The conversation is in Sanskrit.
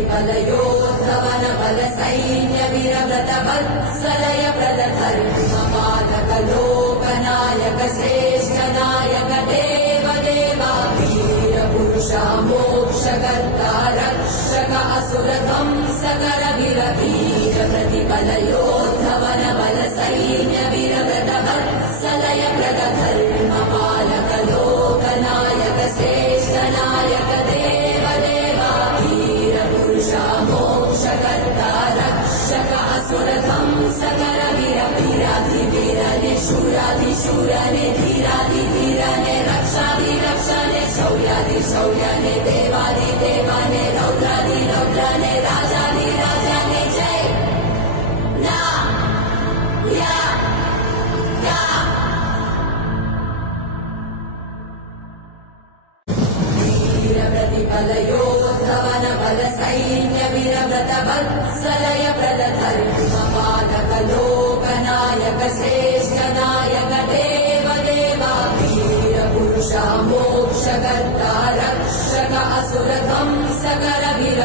प्रतिफलयोद्धवन बल सैन्य वीरव्रत वत्सलय प्रदधर्मपालक लोकनायक श्रेष्ठ नायक देव देवा वीर पुरुषा मोक्षकर्ता रक्षक असुर ध्वंसकर वीर वीर प्रतिफलयोद्धवन बल सैन्य वीरव्रत वत्सलय प्रदधर्मपालक लोकनायक श्रेष्ठ नायक देव देवा वीर पुरुषा मोक्षकर्ता रक्षक असुर ध्वंसकर वीर वीराधिवीर निशूराधिशूर धीराधिधीर रक्षाधिरक्ष शौर्याधि शौर्य देवाधिदेव रौद्राधिरौद्र राजाधिराजा जय ना या प्रतिफलयोद्धवन बल सैन्य वीरव्रत वत्सलय प्रदधर्मपालक लोकनायक श्रेष्ठ नायक देव देवा वीर पुरुषा मोक्षकर्ता रक्षक असुर ध्वंसकर वीर